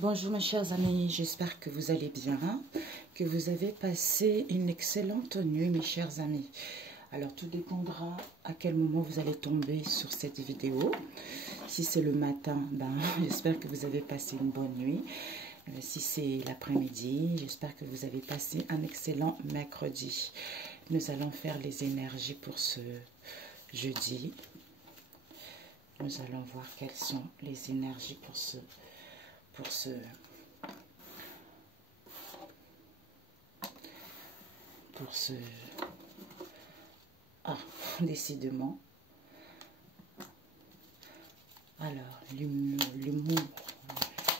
Bonjour mes chers amis, j'espère que vous allez bien, que vous avez passé une excellente nuit mes chers amis. Alors tout dépendra à quel moment vous allez tomber sur cette vidéo. Si c'est le matin, j'espère que vous avez passé une bonne nuit. Si c'est l'après-midi, j'espère que vous avez passé un excellent mercredi. Nous allons faire les énergies pour ce jeudi. Nous allons voir quelles sont les énergies pour ce décidément. Alors, l'humour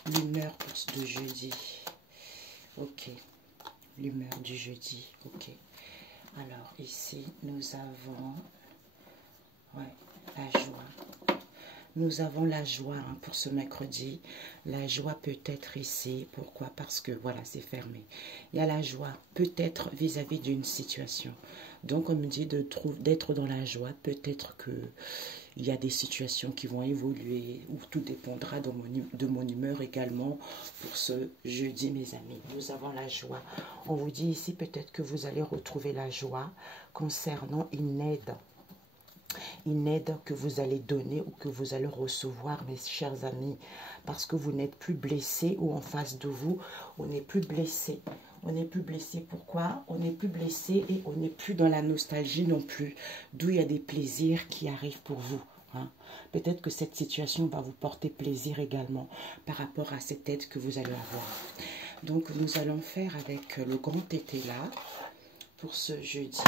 de jeudi. Ok, l'humeur du jeudi. Ok. Alors, ici, nous avons la joie. Nous avons la joie pour ce mercredi. La joie peut être ici. Pourquoi? Parce que voilà, c'est fermé. Il y a la joie peut-être vis-à-vis d'une situation. Donc, on me dit d'être dans la joie. Peut-être qu'il y a des situations qui vont évoluer ou tout dépendra de mon humeur également pour ce jeudi, mes amis. Nous avons la joie. On vous dit ici peut-être que vous allez retrouver la joie concernant une aide. Une aide que vous allez donner ou que vous allez recevoir, mes chers amis, parce que vous n'êtes plus blessé ou en face de vous, on n'est plus blessé. On n'est plus blessé. Pourquoi? On n'est plus blessé et on n'est plus dans la nostalgie non plus. D'où il y a des plaisirs qui arrivent pour vous. Peut-être que cette situation va vous porter plaisir également par rapport à cette aide que vous allez avoir. Donc, nous allons faire avec le grand été là pour ce jeudi.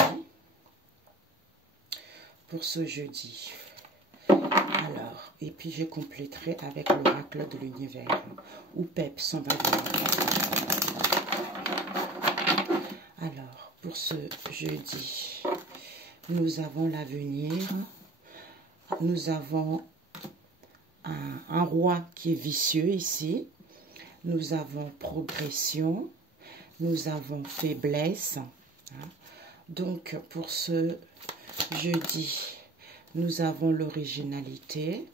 Alors, et puis je compléterai avec l'oracle de l'univers, ou PEPS, on va dire. Alors, pour ce jeudi, nous avons l'avenir, nous avons un roi qui est vicieux ici, nous avons progression, nous avons faiblesse. Donc, pour ce jeudi, nous avons l'originalité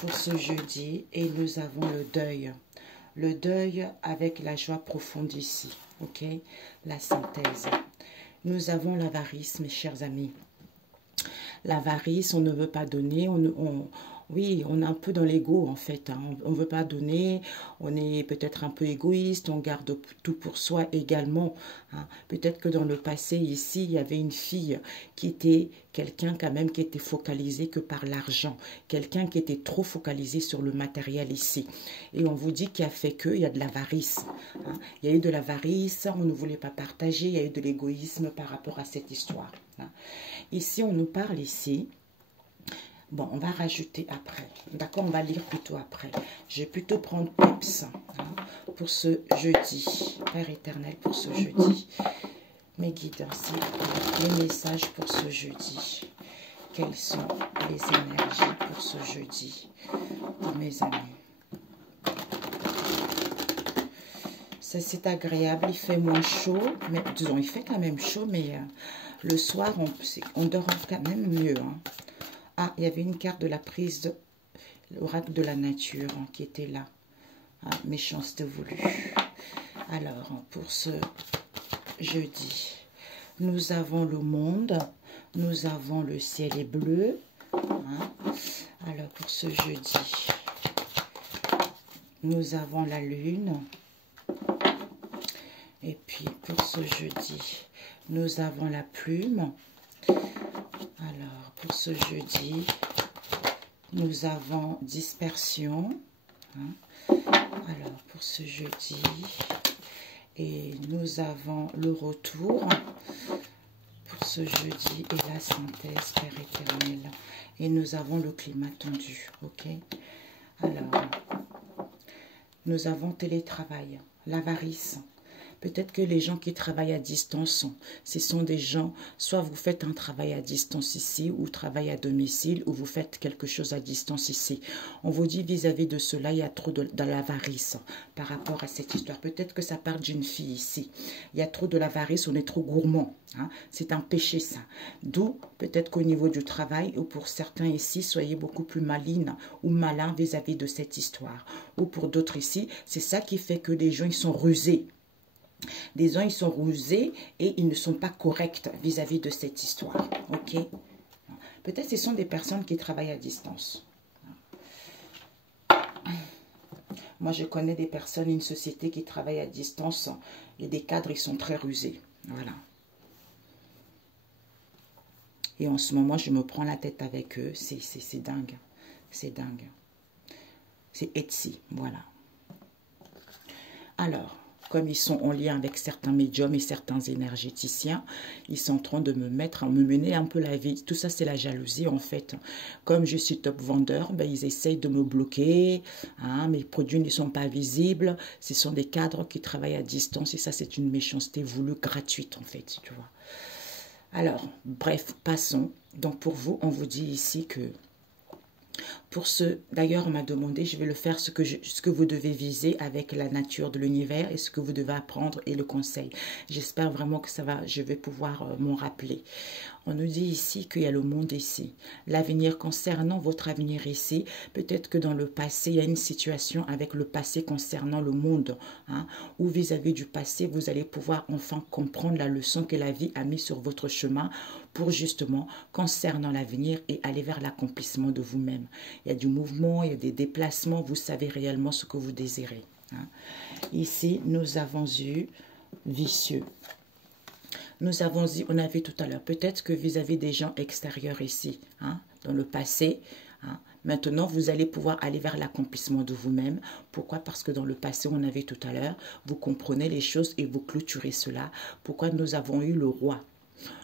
pour ce jeudi et nous avons le deuil. Le deuil avec la joie profonde ici, ok? La synthèse. Nous avons l'avarice, mes chers amis. L'avarice, on ne veut pas donner, oui, on est un peu dans l'ego en fait. On ne veut pas donner, on est peut-être un peu égoïste, on garde tout pour soi également. Peut-être que dans le passé, ici, il y avait une fille qui était quelqu'un quand même qui était focalisé que par l'argent. Quelqu'un qui était trop focalisé sur le matériel ici. Et on vous dit qu'il y a fait qu'il y a de l'avarice. Il y a eu de l'avarice, on ne voulait pas partager, il y a eu de l'égoïsme par rapport à cette histoire. Ici, on nous parle ici. Bon, on va rajouter après. D'accord, on va lire plutôt après. Je vais plutôt prendre PEPS pour ce jeudi. Père éternel, pour ce jeudi. Mes guides, les messages pour ce jeudi. Quelles sont les énergies pour ce jeudi, pour mes amis? C'est agréable, il fait moins chaud. Mais, disons, il fait quand même chaud, mais le soir, on dort quand même mieux. Ah, il y avait une carte de la prise de l'oracle de la nature qui était là. Méchanceté voulue. Alors, pour ce jeudi, nous avons le monde, nous avons le ciel est bleu. Alors, pour ce jeudi, nous avons la lune. Et puis, pour ce jeudi, nous avons la plume. Alors, pour ce jeudi, nous avons dispersion. Alors, pour ce jeudi, et nous avons le retour. Pour ce jeudi, et la synthèse, Père éternel. Et nous avons le climat tendu. Ok? Alors, nous avons télétravail, l'avarice. Peut-être que les gens qui travaillent à distance, ce sont des gens, soit vous faites un travail à distance ici, ou travail à domicile, ou vous faites quelque chose à distance ici. On vous dit vis-à-vis de cela, il y a trop de l'avarice par rapport à cette histoire. Peut-être que ça part d'une fille ici. Il y a trop de l'avarice, on est trop gourmand. Hein? C'est un péché ça. D'où peut-être qu'au niveau du travail, ou pour certains ici, soyez beaucoup plus maligne ou malin vis-à-vis de cette histoire. Ou pour d'autres ici, c'est ça qui fait que les gens ils sont rusés. Les gens ils sont rusés et ils ne sont pas corrects vis-à-vis de cette histoire. Ok? Peut-être que ce sont des personnes qui travaillent à distance. Moi, je connais des personnes, une société qui travaille à distance et des cadres, ils sont très rusés. Voilà. Et en ce moment, je me prends la tête avec eux. C'est dingue. C'est dingue. C'est Etsy, voilà. Alors, comme ils sont en lien avec certains médiums et certains énergéticiens, ils sont en train de me mener un peu la vie. Tout ça, c'est la jalousie, en fait. Comme je suis top vendeur, ben, ils essayent de me bloquer. Hein, mes produits ne sont pas visibles. Ce sont des cadres qui travaillent à distance. Et ça, c'est une méchanceté voulue, gratuite, en fait, tu vois. Alors, bref, passons. Donc, pour vous, on vous dit ici que pour ceux, d'ailleurs, on m'a demandé, je vais le faire, ce que vous devez viser avec la nature de l'univers et ce que vous devez apprendre et le conseil. J'espère vraiment que ça va, je vais pouvoir m'en rappeler. On nous dit ici qu'il y a le monde ici. L'avenir concernant votre avenir ici, peut-être que dans le passé, il y a une situation avec le passé concernant le monde. Hein, ou vis-à-vis du passé, vous allez pouvoir enfin comprendre la leçon que la vie a mise sur votre chemin pour justement concernant l'avenir et aller vers l'accomplissement de vous-même. Il y a du mouvement, il y a des déplacements, vous savez réellement ce que vous désirez. Hein. Ici, nous avons eu vicieux. Nous avons dit, on a vu tout à l'heure, peut-être que vis-à-vis des gens extérieurs ici, hein, dans le passé, hein, maintenant vous allez pouvoir aller vers l'accomplissement de vous-même. Pourquoi? Parce que dans le passé, on a vu tout à l'heure, vous comprenez les choses et vous clôturez cela. Pourquoi nous avons eu le roi?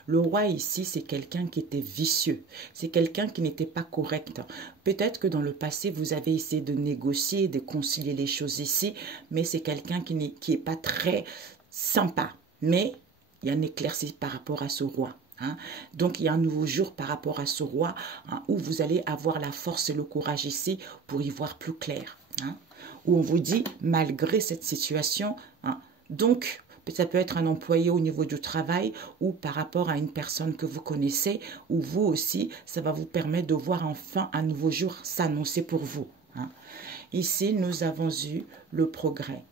Le roi ici, c'est quelqu'un qui était vicieux. C'est quelqu'un qui n'était pas correct. Peut-être que dans le passé, vous avez essayé de négocier, de concilier les choses ici, mais c'est quelqu'un qui n'est pas très sympa. Mais il y a un éclairci par rapport à ce roi. Hein. Donc, il y a un nouveau jour par rapport à ce roi hein, où vous allez avoir la force et le courage ici pour y voir plus clair. Hein. Où on vous dit, malgré cette situation, hein, donc, ça peut être un employé au niveau du travail ou par rapport à une personne que vous connaissez ou vous aussi, ça va vous permettre de voir enfin un nouveau jour s'annoncer pour vous. Hein. Ici, nous avons eu le progrès.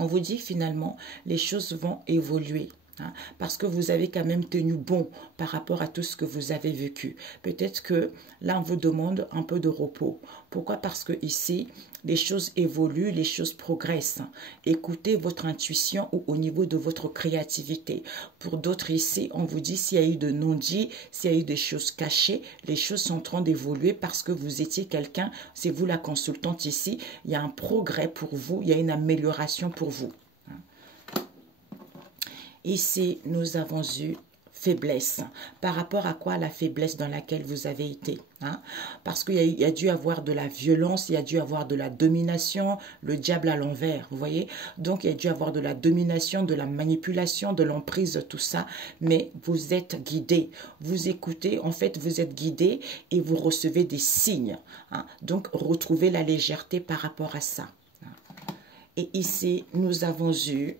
On vous dit finalement, les choses vont évoluer. Hein, parce que vous avez quand même tenu bon par rapport à tout ce que vous avez vécu. Peut-être que là, on vous demande un peu de repos. Pourquoi? Parce que ici, les choses évoluent, les choses progressent. Écoutez votre intuition ou au niveau de votre créativité. Pour d'autres ici, on vous dit s'il y a eu de non-dits, s'il y a eu des choses cachées, les choses sont en train d'évoluer parce que vous étiez quelqu'un, c'est vous la consultante ici, il y a un progrès pour vous, il y a une amélioration pour vous. Ici, nous avons eu faiblesse. Par rapport à quoi? La faiblesse dans laquelle vous avez été. Hein? Parce qu'il y a dû avoir de la violence, il y a dû avoir de la domination, le diable à l'envers, vous voyez? Donc, il y a dû avoir de la domination, de la manipulation, de l'emprise, tout ça. Mais vous êtes guidé. Vous écoutez, en fait, vous êtes guidé et vous recevez des signes. Hein? Donc, retrouvez la légèreté par rapport à ça. Et ici, nous avons eu...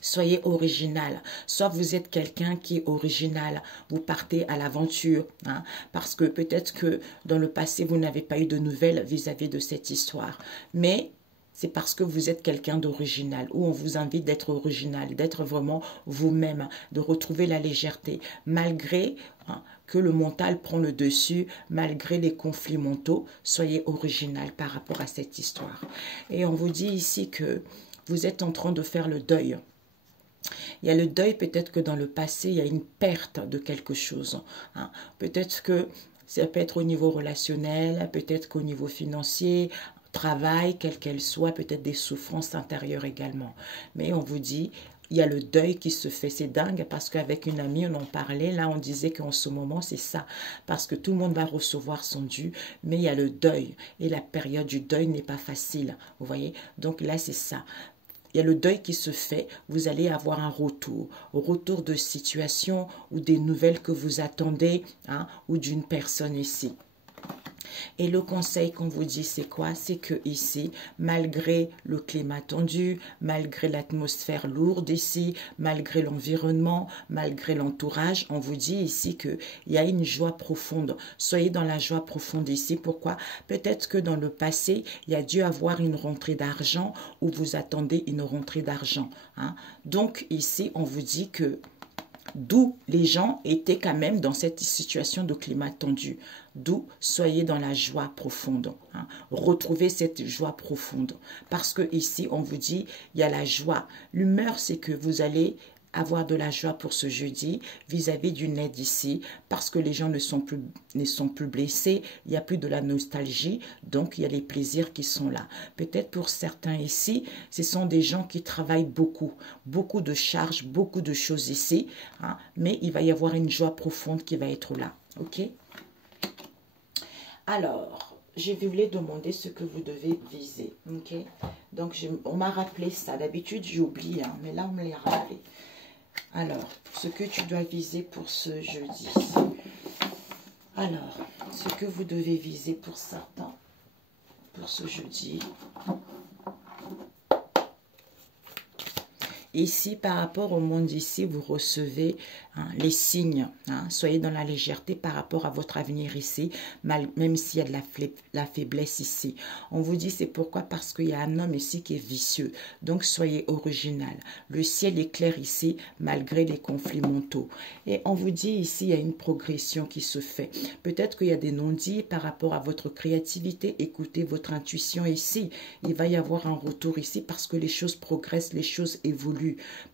Soyez original. Soit vous êtes quelqu'un qui est original, vous partez à l'aventure, hein, parce que peut-être que dans le passé, vous n'avez pas eu de nouvelles vis-à-vis de cette histoire. Mais c'est parce que vous êtes quelqu'un d'original, où on vous invite d'être original, d'être vraiment vous-même, de retrouver la légèreté, malgré hein, que le mental prend le dessus, malgré les conflits mentaux, soyez original par rapport à cette histoire. Et on vous dit ici que vous êtes en train de faire le deuil. Il y a le deuil, peut-être que dans le passé, il y a une perte de quelque chose. Hein. Peut-être que ça peut être au niveau relationnel, peut-être qu'au niveau financier, travail, quelle qu'elle soit, peut-être des souffrances intérieures également. Mais on vous dit, il y a le deuil qui se fait. C'est dingue parce qu'avec une amie, on en parlait. Là, on disait qu'en ce moment, c'est ça. Parce que tout le monde va recevoir son dû. Mais il y a le deuil. Et la période du deuil n'est pas facile. Vous voyez? Donc là, c'est ça. il y a le deuil qui se fait, vous allez avoir un retour de situation ou des nouvelles que vous attendez, hein, ou d'une personne ici. Et le conseil qu'on vous dit, c'est quoi? C'est que ici, malgré le climat tendu, malgré l'atmosphère lourde ici, malgré l'environnement, malgré l'entourage, on vous dit ici qu'il y a une joie profonde. Soyez dans la joie profonde ici. Pourquoi? Peut-être que dans le passé, il y a dû avoir une rentrée d'argent ou vous attendez une rentrée d'argent, hein. Donc ici, on vous dit que d'où les gens étaient quand même dans cette situation de climat tendu. D'où soyez dans la joie profonde, hein. Retrouvez cette joie profonde. Parce que ici, on vous dit, il y a la joie. L'humeur, c'est que vous allez avoir de la joie pour ce jeudi vis-à-vis d'une aide ici, parce que les gens ne sont plus blessés, il n'y a plus de la nostalgie, donc il y a les plaisirs qui sont là. Peut-être pour certains ici, ce sont des gens qui travaillent beaucoup de charges, beaucoup de choses ici, hein, mais il va y avoir une joie profonde qui va être là, ok? Alors, je voulais demander ce que vous devez viser, ok? Donc, on m'a rappelé ça. D'habitude, j'oublie, hein, mais là, on me l'a rappelé. Alors, ce que tu dois viser pour ce jeudi. Alors, ce que vous devez viser pour certains, pour ce jeudi. Ici, par rapport au monde ici, vous recevez, hein, les signes, hein. Soyez dans la légèreté par rapport à votre avenir ici, même s'il y a de la faiblesse ici. On vous dit c'est pourquoi? Parce qu'il y a un homme ici qui est vicieux. Donc, soyez original. Le ciel est clair ici, malgré les conflits mentaux. Et on vous dit ici, il y a une progression qui se fait. Peut-être qu'il y a des non-dits par rapport à votre créativité. Écoutez votre intuition ici. Il va y avoir un retour ici parce que les choses progressent, les choses évoluent.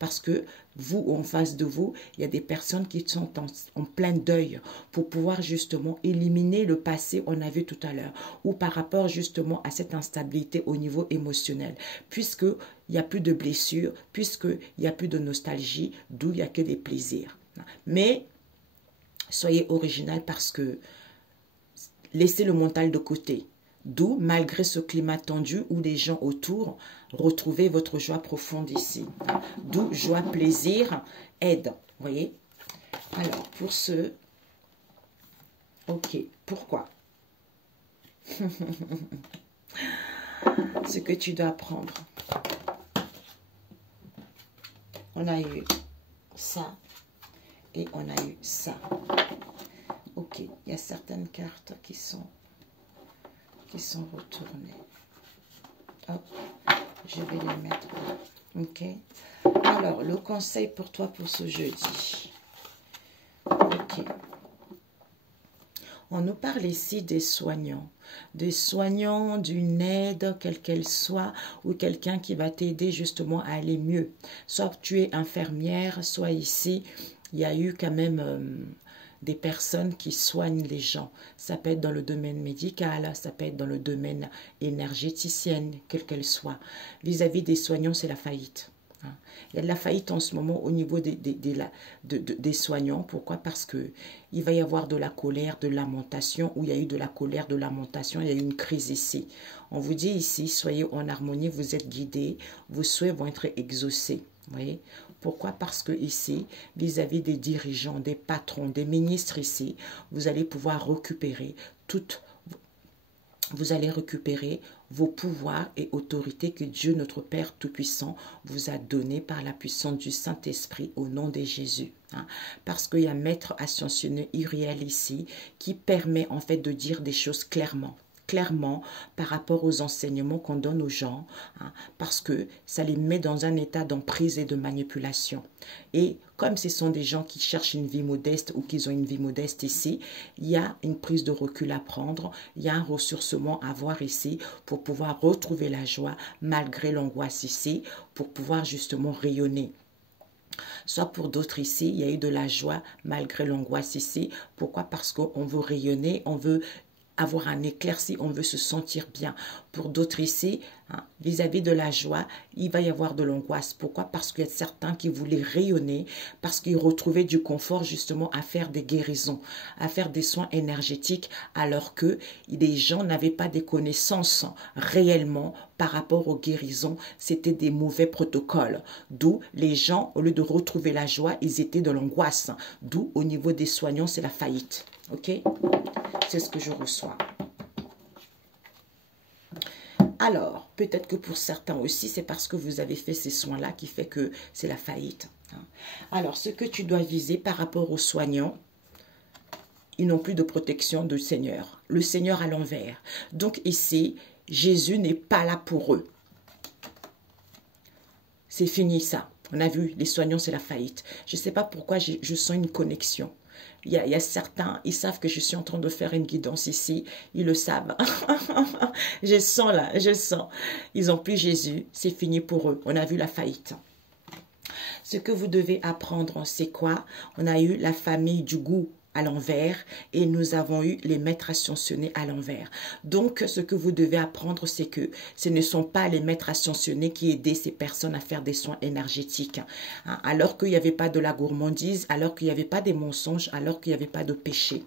Parce que vous, en face de vous, il y a des personnes qui sont en plein deuil pour pouvoir justement éliminer le passé, on a vu tout à l'heure, ou par rapport justement à cette instabilité au niveau émotionnel, puisqu'il n'y a plus de blessures, puisqu'il n'y a plus de nostalgie, d'où il n'y a que des plaisirs. Mais soyez original parce que laissez le mental de côté. D'où, malgré ce climat tendu où les gens autour, retrouvez votre joie profonde ici. D'où joie, plaisir, aide. Vous voyez? Alors, pour ce... Ok, pourquoi? Ce que tu dois apprendre. On a eu ça et on a eu ça. Ok, il y a certaines cartes qui sont retournées. Hop, je vais les mettre là. Ok. Alors, le conseil pour toi pour ce jeudi. Ok. On nous parle ici des soignants, d'une aide, quelle qu'elle soit, ou quelqu'un qui va t'aider justement à aller mieux. Soit tu es infirmière, soit ici, il y a eu quand même... des personnes qui soignent les gens. Ça peut être dans le domaine médical, ça peut être dans le domaine énergéticienne, quelle qu'elle soit. Vis-à-vis des soignants, c'est la faillite. Il y a de la faillite en ce moment au niveau des soignants. Pourquoi? Parce qu'il va y avoir de la colère, de lamentation, où il y a eu de la colère, de lamentation, il y a eu une crise ici. On vous dit ici, soyez en harmonie, vous êtes guidés, vos souhaits vont être exaucés. Vous voyez? Pourquoi? Parce que ici, vis-à-vis des dirigeants, des patrons, des ministres ici, vous allez pouvoir récupérer vous allez récupérer vos pouvoirs et autorités que Dieu, notre Père Tout-Puissant, vous a donnés par la puissance du Saint-Esprit au nom de Jésus. Hein. Parce qu'il y a un maître ascensionné Uriel ici qui permet en fait de dire des choses clairement par rapport aux enseignements qu'on donne aux gens, hein, parce que ça les met dans un état d'emprise et de manipulation. Et comme ce sont des gens qui cherchent une vie modeste ou qui ont une vie modeste ici, il y a une prise de recul à prendre, il y a un ressourcement à avoir ici pour pouvoir retrouver la joie malgré l'angoisse ici, pour pouvoir justement rayonner. Soit pour d'autres ici, il y a eu de la joie malgré l'angoisse ici. Pourquoi? Parce qu'on veut rayonner, on veut avoir un éclairci, on veut se sentir bien. Pour d'autres ici, vis-à-vis de la joie, il va y avoir de l'angoisse. Pourquoi? Parce qu'il y a certains qui voulaient rayonner, parce qu'ils retrouvaient du confort justement à faire des guérisons, à faire des soins énergétiques, alors que les gens n'avaient pas des connaissances réellement par rapport aux guérisons. C'était des mauvais protocoles. D'où les gens, au lieu de retrouver la joie, ils étaient dans l'angoisse. D'où au niveau des soignants, c'est la faillite. Ok? C'est ce que je reçois. Alors, peut-être que pour certains aussi, c'est parce que vous avez fait ces soins-là qui fait que c'est la faillite. Alors, ce que tu dois viser par rapport aux soignants, ils n'ont plus de protection du Seigneur. Le Seigneur à l'envers. Donc ici, Jésus n'est pas là pour eux. C'est fini ça. On a vu, les soignants, c'est la faillite. Je ne sais pas pourquoi je sens une connexion. Il y a certains, ils savent que je suis en train de faire une guidance ici. Ils le savent. Je sens là, je sens. Ils n'ont plus Jésus. C'est fini pour eux. On a vu la faillite. Ce que vous devez apprendre, c'est quoi? On a eu la famille du goût à l'envers et nous avons eu les maîtres ascensionnés à l'envers. Donc, ce que vous devez apprendre, c'est que ce ne sont pas les maîtres ascensionnés qui aidaient ces personnes à faire des soins énergétiques. Alors qu'il n'y avait pas de la gourmandise, alors qu'il n'y avait pas des mensonges, alors qu'il n'y avait pas de péché.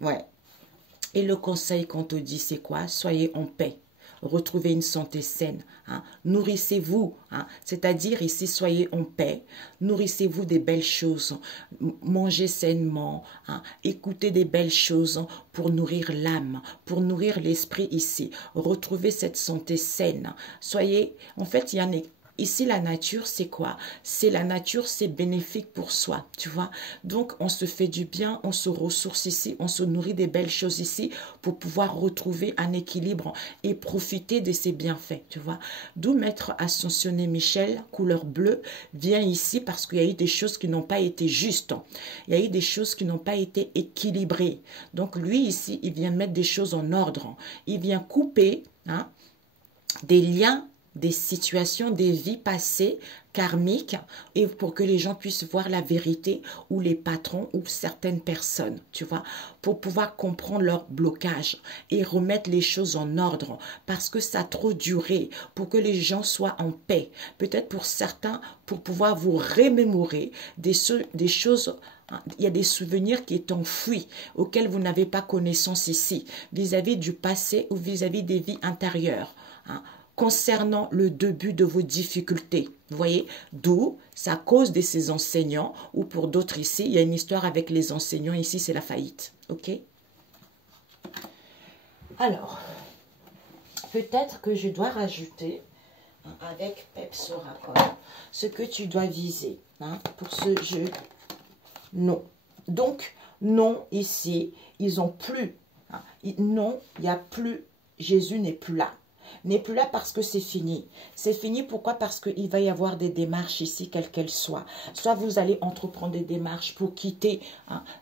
Ouais. Et le conseil qu'on te dit, c'est quoi? Soyez en paix. Retrouvez une santé saine. Nourrissez-vous. C'est-à-dire ici, soyez en paix. Nourrissez-vous des belles choses. Mangez sainement. Écoutez des belles choses pour nourrir l'âme, pour nourrir l'esprit ici. Retrouvez cette santé saine. Soyez, en fait, il y en a. Ici, la nature, c'est quoi? C'est la nature, c'est bénéfique pour soi, tu vois. Donc, on se fait du bien, on se ressource ici, on se nourrit des belles choses ici pour pouvoir retrouver un équilibre et profiter de ces bienfaits, tu vois. D'où Maître Ascensionné Michel, couleur bleue, vient ici parce qu'il y a eu des choses qui n'ont pas été justes. Il y a eu des choses qui n'ont pas été équilibrées. Donc, lui, ici, il vient mettre des choses en ordre. Il vient couper des liens, des situations, des vies passées karmiques et pour que les gens puissent voir la vérité ou les patrons ou certaines personnes, tu vois, pour pouvoir comprendre leur blocage et remettre les choses en ordre parce que ça a trop duré pour que les gens soient en paix. Peut-être pour certains, pour pouvoir vous remémorer des choses. Il y a des souvenirs qui sont enfouis, auxquels vous n'avez pas connaissance ici, vis-à-vis du passé ou vis-à-vis des vies intérieures. Concernant le début de vos difficultés. Vous voyez, d'où ça cause de ces enseignants, ou pour d'autres ici, il y a une histoire avec les enseignants, ici c'est la faillite. Ok? Alors, peut-être que je dois rajouter, avec Peps Raccord, ce que tu dois viser pour ce jeu. Non. Donc, non, ici, ils n'ont plus. Non, il n'y a plus, Jésus n'est plus là. N'est plus là parce que c'est fini. C'est fini, pourquoi? Parce qu'il va y avoir des démarches ici, quelles qu'elles soient. Soit vous allez entreprendre des démarches pour quitter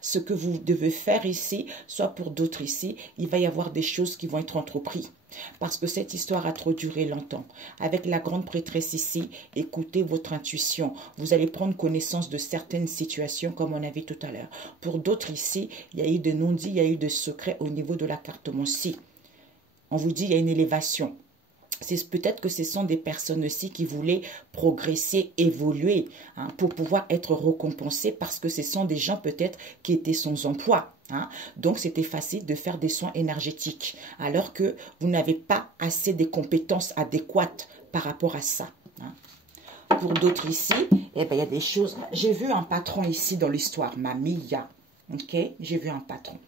ce que vous devez faire ici, soit pour d'autres ici, il va y avoir des choses qui vont être entreprises. Parce que cette histoire a trop duré longtemps. Avec la grande prêtresse ici, écoutez votre intuition. Vous allez prendre connaissance de certaines situations comme on a vu tout à l'heure. Pour d'autres ici, il y a eu de non-dits, il y a eu de secrets au niveau de la cartomancie. On vous dit il y a une élévation. C'est peut-être que ce sont des personnes aussi qui voulaient progresser, évoluer pour pouvoir être récompensées parce que ce sont des gens peut-être qui étaient sans emploi. Donc, c'était facile de faire des soins énergétiques alors que vous n'avez pas assez de compétences adéquates par rapport à ça. Pour d'autres ici, eh ben, il y a des choses. J'ai vu un patron ici dans l'histoire, Mamia. Ok, j'ai vu un patron.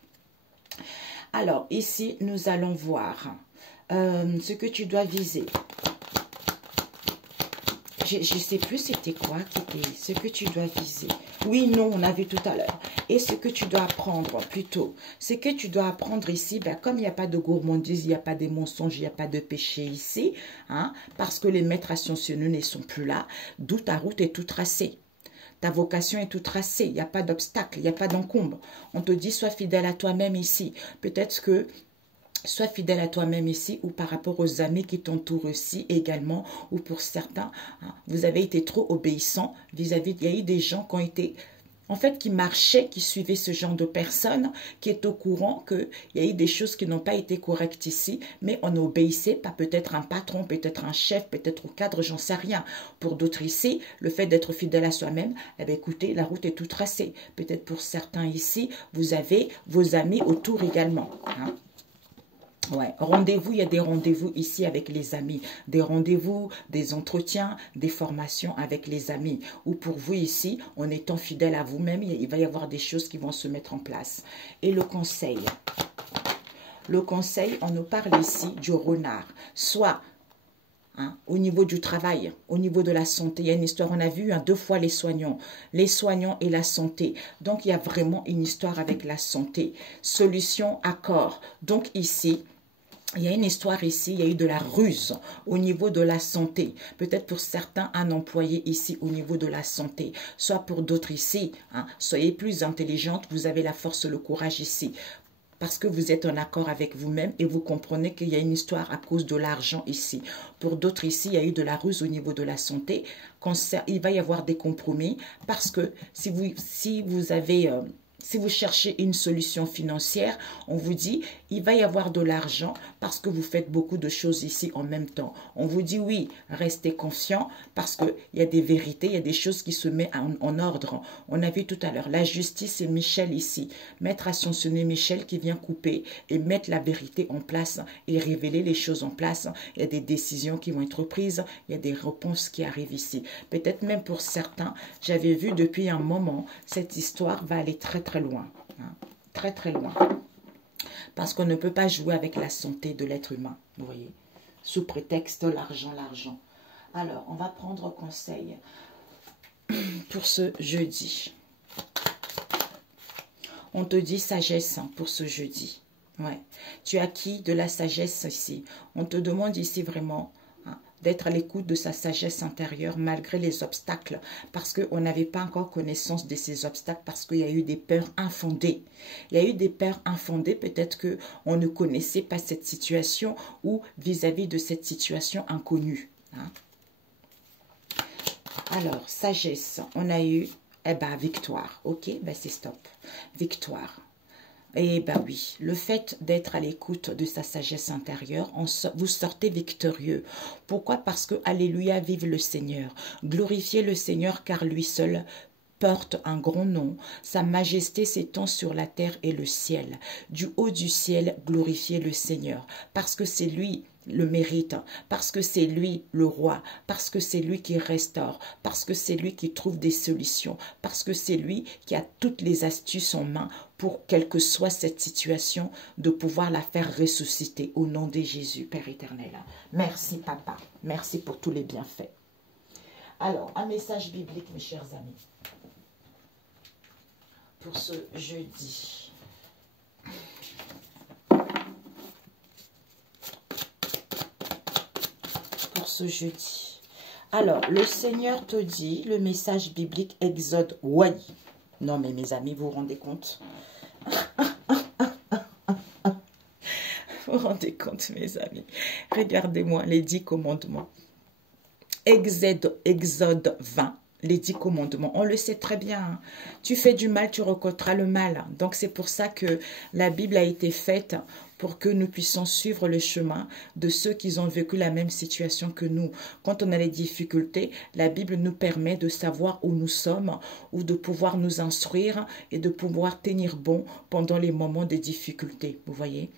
Alors, ici, nous allons voir ce que tu dois viser. Je ne sais plus c'était quoi qui était ce que tu dois viser. Oui, non, on a vu tout à l'heure. Et ce que tu dois apprendre plutôt. Ce que tu dois apprendre ici, ben, comme il n'y a pas de gourmandise, il n'y a pas de mensonges, il n'y a pas de péché ici, parce que les maîtres ascensionnés ne sont plus là, d'où ta route est toute tracée. Ta vocation est toute tracée, il n'y a pas d'obstacle, il n'y a pas d'encombre. On te dit, sois fidèle à toi-même ici. Peut-être que sois fidèle à toi-même ici ou par rapport aux amis qui t'entourent aussi également ou pour certains, vous avez été trop obéissants vis-à-vis, il y a eu des gens qui ont été, en fait, qui marchait, qui suivait ce genre de personne, qui est au courant qu'il y a eu des choses qui n'ont pas été correctes ici, mais on n'obéissait pas, peut-être un patron, peut-être un chef, peut-être au cadre, j'en sais rien. Pour d'autres ici, le fait d'être fidèle à soi-même, eh bien, écoutez, la route est toute tracée. Peut-être pour certains ici, vous avez vos amis autour également. Hein. Ouais, rendez-vous, il y a des rendez-vous ici avec les amis, des rendez-vous, des entretiens, des formations avec les amis. Ou pour vous ici, en étant fidèle à vous-même, il va y avoir des choses qui vont se mettre en place. Et le conseil, on nous parle ici du renard, soit hein, au niveau du travail, au niveau de la santé. Il y a une histoire, on a vu hein, 2 fois les soignants et la santé. Donc, il y a vraiment une histoire avec la santé. Solution, accord. Donc, ici, il y a une histoire ici, il y a eu de la ruse au niveau de la santé. Peut-être pour certains, un employé ici au niveau de la santé. Soit pour d'autres ici, hein, soyez plus intelligente, vous avez la force, le courage ici. Parce que vous êtes en accord avec vous-même et vous comprenez qu'il y a une histoire à cause de l'argent ici. Pour d'autres ici, il y a eu de la ruse au niveau de la santé. Il va y avoir des compromis parce que si vous cherchez une solution financière, on vous dit, il va y avoir de l'argent parce que vous faites beaucoup de choses ici en même temps. On vous dit, oui, restez confiant parce qu'il y a des vérités, il y a des choses qui se mettent en ordre. On a vu tout à l'heure, la justice, c'est Michel ici. Maître ascensionné Michel qui vient couper et mettre la vérité en place et révéler les choses en place. Il y a des décisions qui vont être prises, il y a des réponses qui arrivent ici. Peut-être même pour certains, j'avais vu depuis un moment, cette histoire va aller très très loin, hein, très très loin, parce qu'on ne peut pas jouer avec la santé de l'être humain, vous voyez, sous prétexte l'argent, l'argent. Alors, on va prendre conseil pour ce jeudi. On te dit sagesse pour ce jeudi. Ouais. Tu as acquis de la sagesse ici. On te demande ici vraiment d'être à l'écoute de sa sagesse intérieure malgré les obstacles, parce qu'on n'avait pas encore connaissance de ces obstacles, parce qu'il y a eu des peurs infondées. Il y a eu des peurs infondées, peut-être qu'on ne connaissait pas cette situation ou vis-à-vis de cette situation inconnue. Hein. Alors, sagesse, on a eu, eh ben, victoire. Ok, ben c'est stop. Victoire. Eh bien oui, le fait d'être à l'écoute de sa sagesse intérieure, vous sortez victorieux. Pourquoi? Parce que, alléluia, vive le Seigneur. Glorifiez le Seigneur car lui seul porte un grand nom. Sa majesté s'étend sur la terre et le ciel. Du haut du ciel, glorifiez le Seigneur. Parce que c'est lui le mérite, parce que c'est lui le roi, parce que c'est lui qui restaure, parce que c'est lui qui trouve des solutions, parce que c'est lui qui a toutes les astuces en main pour, quelle que soit cette situation, de pouvoir la faire ressusciter au nom de Jésus, Père éternel. Merci papa, merci pour tous les bienfaits. Alors, un message biblique, mes chers amis, pour ce jeudi. Ce jeudi. Alors, le Seigneur te dit, le message biblique Exode, oui. Non, mais mes amis, vous vous rendez compte? Vous vous rendez compte, mes amis? Regardez-moi les 10 commandements. Exode 20. Les 10 commandements, on le sait très bien. Hein. Tu fais du mal, tu récolteras le mal. Donc, c'est pour ça que la Bible a été faite pour que nous puissions suivre le chemin de ceux qui ont vécu la même situation que nous. Quand on a les difficultés, la Bible nous permet de savoir où nous sommes, ou de pouvoir nous instruire et de pouvoir tenir bon pendant les moments de difficulté. Vous voyez ?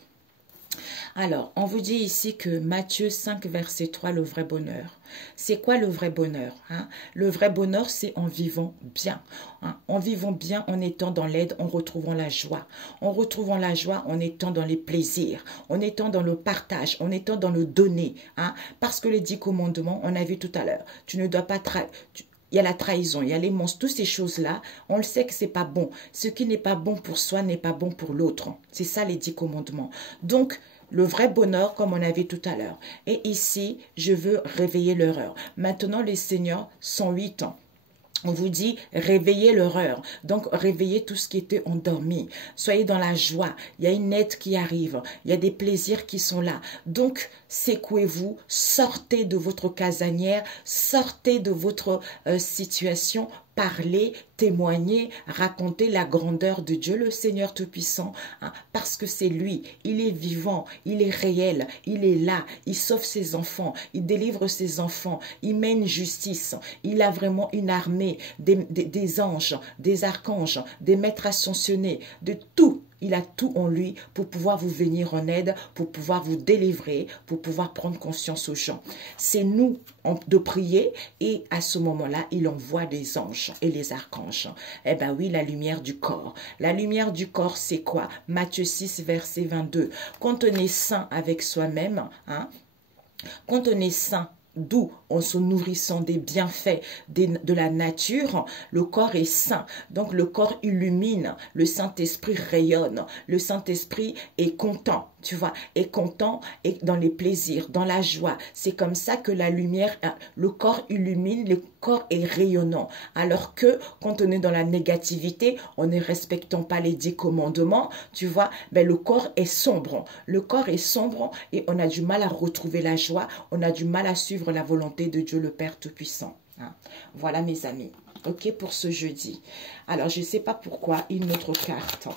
Alors, on vous dit ici que Matthieu 5, verset 3, le vrai bonheur. C'est quoi le vrai bonheur? Hein? Le vrai bonheur, c'est en vivant bien. Hein? En vivant bien, en étant dans l'aide, en retrouvant la joie. En retrouvant la joie, en étant dans les plaisirs, en étant dans le partage, en étant dans le donner. Hein? Parce que les 10 commandements, on a vu tout à l'heure, tu ne dois pas il y a la trahison, il y a les mensonges, toutes ces choses-là, on le sait que c'est pas bon. Ce qui n'est pas bon pour soi n'est pas bon pour l'autre. C'est ça les 10 commandements. Donc, le vrai bonheur, comme on a vu tout à l'heure. Et ici, je veux réveiller l'horreur. Maintenant, les seigneurs sont 8 ans. On vous dit, réveillez l'horreur. Donc, réveillez tout ce qui était endormi. Soyez dans la joie. Il y a une aide qui arrive. Il y a des plaisirs qui sont là. Donc, secouez-vous, sortez de votre casanière, sortez de votre situation, parlez, témoignez, racontez la grandeur de Dieu, le Seigneur Tout-Puissant, hein, parce que c'est lui, il est vivant, il est réel, il est là, il sauve ses enfants, il délivre ses enfants, il mène justice, il a vraiment une armée, des anges, des archanges, des maîtres ascensionnés, de tout. Il a tout en lui pour pouvoir vous venir en aide, pour pouvoir vous délivrer, pour pouvoir prendre conscience aux gens. C'est nous de prier et à ce moment-là, il envoie les anges et les archanges. Eh bien oui, la lumière du corps. La lumière du corps, c'est quoi? Matthieu 6, verset 22. Quand on est saint avec soi-même, hein, quand on est saint, d'où en se nourrissant des bienfaits de la nature, le corps est saint. Donc le corps illumine, le Saint-Esprit rayonne, le Saint-Esprit est content, tu vois, est content et dans les plaisirs, dans la joie. C'est comme ça que la lumière, le corps illumine, le corps est rayonnant. Alors que quand on est dans la négativité, en ne respectant pas les 10 commandements, tu vois, ben le corps est sombre. Le corps est sombre et on a du mal à retrouver la joie, on a du mal à suivre la volonté de Dieu le Père Tout-Puissant. Hein. Voilà mes amis. Ok pour ce jeudi. Alors je ne sais pas pourquoi une autre carte.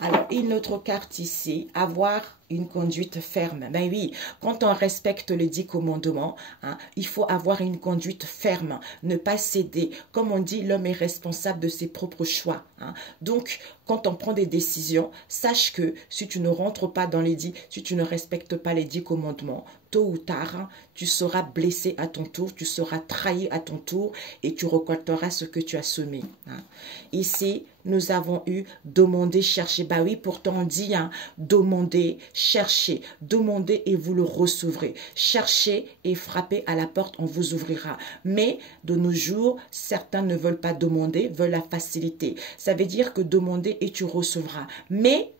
Alors une autre carte ici, avoir une conduite ferme. Ben oui, quand on respecte les 10 commandements, hein, il faut avoir une conduite ferme, ne pas céder. Comme on dit, l'homme est responsable de ses propres choix. Hein. Donc, quand on prend des décisions, sache que si tu ne rentres pas dans les 10, si tu ne respectes pas les 10 commandements, tôt ou tard, hein, tu seras blessé à ton tour, tu seras trahi à ton tour et tu récolteras ce que tu as semé. Hein. Ici, nous avons eu demander, chercher. Bah oui, pourtant on dit, hein, demander, chercher, demandez et vous le recevrez. Cherchez et frappez à la porte, on vous ouvrira. Mais de nos jours, certains ne veulent pas demander, veulent la facilité. Ça veut dire que demander et tu recevras. Mais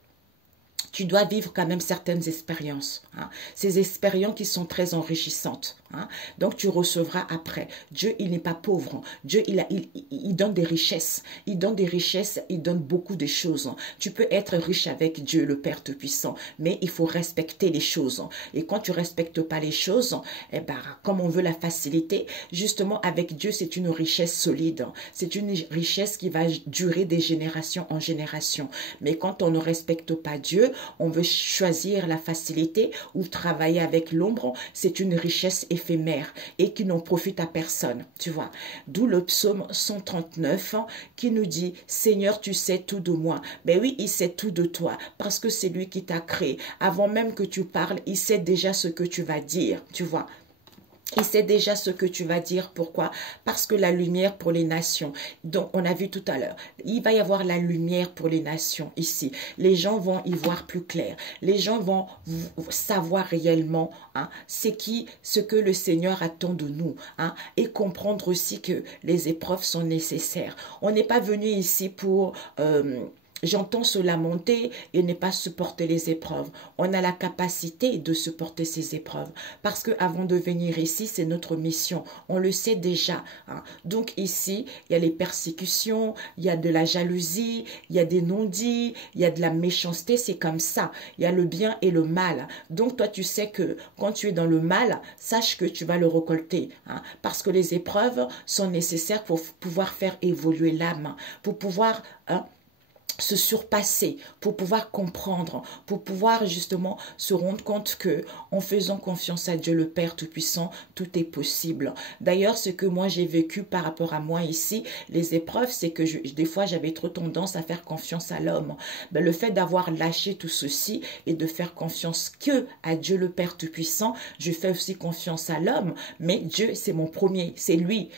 tu dois vivre quand même certaines expériences. Hein. Ces expériences qui sont très enrichissantes. Hein. Donc, tu recevras après. Dieu, il n'est pas pauvre. Dieu, il donne des richesses. Il donne des richesses, il donne beaucoup de choses. Tu peux être riche avec Dieu, le Père Tout-Puissant, mais il faut respecter les choses. Et quand tu ne respectes pas les choses, eh ben, comme on veut la facilité, justement, avec Dieu, c'est une richesse solide. C'est une richesse qui va durer des générations en générations. Mais quand on ne respecte pas Dieu, on veut choisir la facilité ou travailler avec l'ombre, c'est une richesse éphémère et qui n'en profite à personne, tu vois. D'où le psaume 139 qui nous dit « Seigneur, tu sais tout de moi ». Ben oui, il sait tout de toi parce que c'est lui qui t'a créé. Avant même que tu parles, il sait déjà ce que tu vas dire, tu vois. Il sait déjà ce que tu vas dire. Pourquoi? Parce que la lumière pour les nations. Donc, on a vu tout à l'heure. Il va y avoir la lumière pour les nations ici. Les gens vont y voir plus clair. Les gens vont savoir réellement hein, ce que le Seigneur attend de nous. Hein, et comprendre aussi que les épreuves sont nécessaires. On n'est pas venu ici pour... J'entends se lamenter et ne pas supporter les épreuves. On a la capacité de supporter ces épreuves. Parce qu'avant de venir ici, c'est notre mission. On le sait déjà. Hein. Donc ici, il y a les persécutions, il y a de la jalousie, il y a des non-dits, il y a de la méchanceté. C'est comme ça. Il y a le bien et le mal. Donc toi, tu sais que quand tu es dans le mal, sache que tu vas le récolter. Hein. Parce que les épreuves sont nécessaires pour pouvoir faire évoluer l'âme. Pour pouvoir... Hein, se surpasser, pour pouvoir comprendre, pour pouvoir justement se rendre compte que en faisant confiance à Dieu le Père Tout-Puissant, tout est possible. D'ailleurs, ce que moi j'ai vécu par rapport à moi ici, les épreuves, c'est que des fois j'avais trop tendance à faire confiance à l'homme. Ben, le fait d'avoir lâché tout ceci et de faire confiance que à Dieu le Père Tout-Puissant, je fais aussi confiance à l'homme, mais Dieu c'est mon premier, c'est lui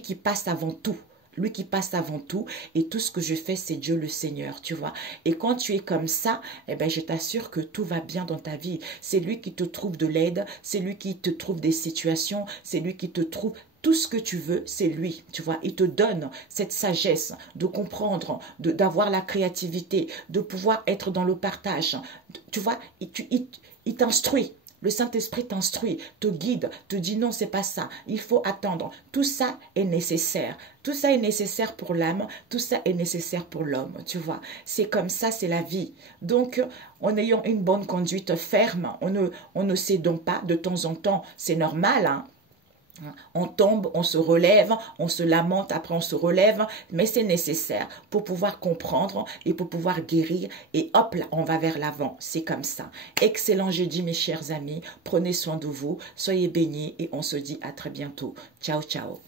qui passe avant tout. Lui qui passe avant tout et tout ce que je fais, c'est Dieu le Seigneur, tu vois. Et quand tu es comme ça, eh ben, je t'assure que tout va bien dans ta vie. C'est lui qui te trouve de l'aide, c'est lui qui te trouve des situations, c'est lui qui te trouve tout ce que tu veux, c'est lui, tu vois. Il te donne cette sagesse de comprendre, d'avoir la créativité, de pouvoir être dans le partage. Tu vois, il t'instruit. Le Saint-Esprit t'instruit, te guide, te dit non, c'est pas ça, il faut attendre. Tout ça est nécessaire. Tout ça est nécessaire pour l'âme, tout ça est nécessaire pour l'homme, tu vois. C'est comme ça, c'est la vie. Donc, en ayant une bonne conduite ferme, on ne cédons pas de temps en temps, c'est normal, hein. On tombe, on se relève, on se lamente, après on se relève, mais c'est nécessaire pour pouvoir comprendre et pour pouvoir guérir. Et hop là, on va vers l'avant. C'est comme ça. Excellent jeudi, mes chers amis. Prenez soin de vous, soyez bénis et on se dit à très bientôt. Ciao, ciao.